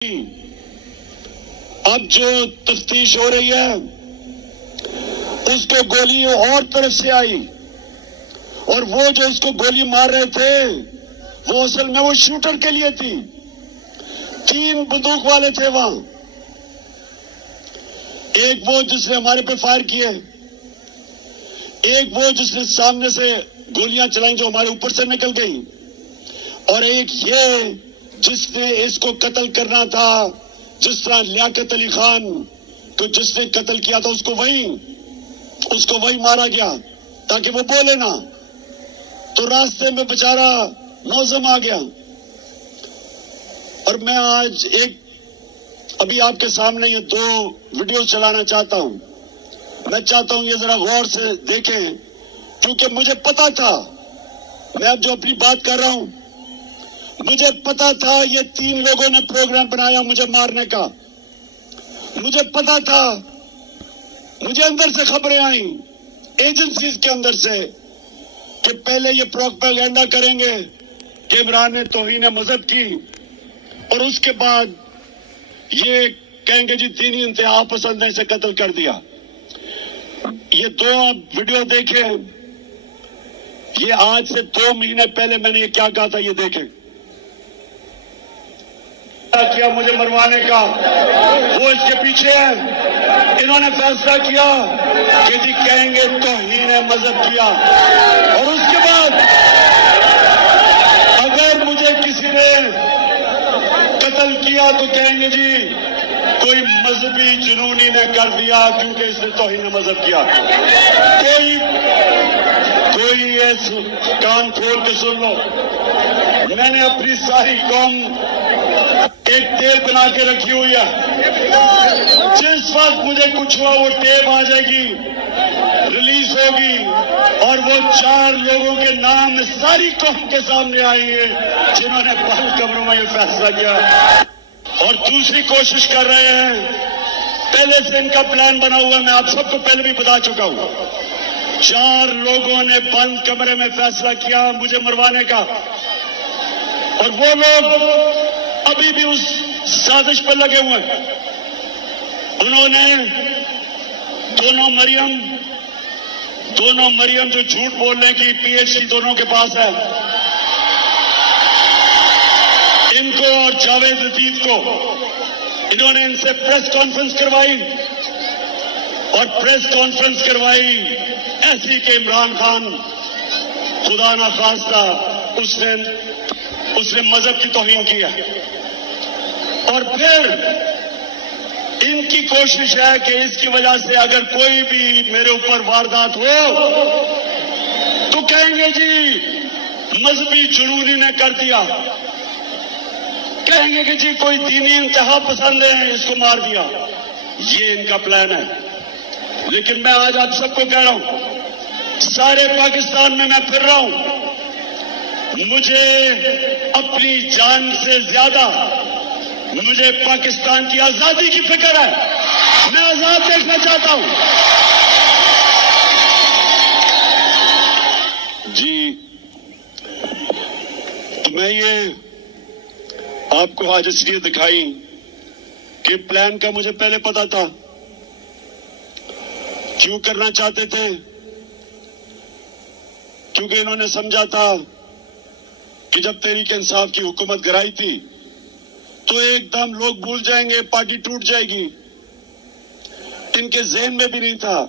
अब जो तफ्तीश हो रही है उसको गोली और तरफ से आई और वो जो उसको गोली मार रहे थे वो असल में वो शूटर के लिए थी। 3 बंदूक वाले थे वहां, एक वो जिसने हमारे पे फायर किए, एक वो जिसने सामने से गोलियां चलाई जो हमारे ऊपर से निकल गई, और एक ये जिसने इसको कत्ल करना था। जिस तरह लियाकत अली खान को जिसने कत्ल किया था उसको वही मारा गया ताकि वो बोले ना, तो रास्ते में बेचारा मौजम आ गया। और मैं आज अभी आपके सामने ये 2 वीडियो चलाना चाहता हूं। मैं चाहता हूं ये जरा गौर से देखें, क्योंकि मुझे पता था, मैं अब जो अपनी बात कर रहा हूं, मुझे पता था ये 3 लोगों ने प्रोग्राम बनाया मुझे मारने का। मुझे पता था, मुझे अंदर से खबरें आई एजेंसीज के अंदर से कि पहले ये प्रोपेगेंडा करेंगे कि इमरान ने तौहीन मजहब की, और उसके बाद ये कहेंगे जी दीनी इंतहा पसंद ने इसे कत्ल कर दिया। ये 2 आप वीडियो देखें, ये आज से 2 महीने पहले मैंने ये क्या कहा था, ये देखें। किया मुझे मरवाने का, वो इसके पीछे है। इन्होंने फैसला किया कि जी कहेंगे तौहीन मजहब किया, और उसके बाद अगर मुझे किसी ने कत्ल किया तो कहेंगे जी कोई मजहबी जुनूनी ने कर दिया क्योंकि इसने तौहीन मजहब किया। कोई ये कान खोल के सुन लो, मैंने अपनी सारी कौम एक टेप बना के रखी हुई है। जिस वक्त मुझे कुछ हुआ वो टेप आ जाएगी, रिलीज होगी, और वो 4 लोगों के नाम सारी कौम के सामने आएंगे जिन्होंने बंद कमरों में ये फैसला किया और दूसरी कोशिश कर रहे हैं। पहले से इनका प्लान बना हुआ है, मैं आप सबको पहले भी बता चुका हूं। 4 लोगों ने बंद कमरे में फैसला किया मुझे मरवाने का, और वो लोग अभी भी उस साजिश पर लगे हुए हैं। उन्होंने दोनों मरियम जो झूठ बोलने की पीएचडी दोनों के पास है, इनको और जावेद लतीफ को, इन्होंने इनसे प्रेस कॉन्फ्रेंस करवाई, और प्रेस कॉन्फ्रेंस करवाई ऐसी कि इमरान खान खुदा ना खास्ता उसने मजहब की तौहीन की है। और फिर इनकी कोशिश है कि इसकी वजह से अगर कोई भी मेरे ऊपर वारदात हो तो कहेंगे जी मजहबी जुनूनी ने कर दिया, कहेंगे कि जी कोई दीनी इंतहा पसंद है इसको मार दिया। ये इनका प्लान है। लेकिन मैं आज आप सबको कह रहा हूं, सारे पाकिस्तान में मैं फिर रहा हूं, मुझे अपनी जान से ज्यादा मुझे पाकिस्तान की आजादी की फिक्र है। मैं आजाद देखना चाहता हूं। जी, तो मैं ये आपको आज इसलिए दिखाई कि प्लान का मुझे पहले पता था। क्यों करना चाहते थे? क्योंकि इन्होंने समझा था कि जब तहरीक इंसाफ की हुकूमत गिराई थी तो एकदम लोग भूल जाएंगे, पार्टी टूट जाएगी। इनके ज़हन में भी नहीं था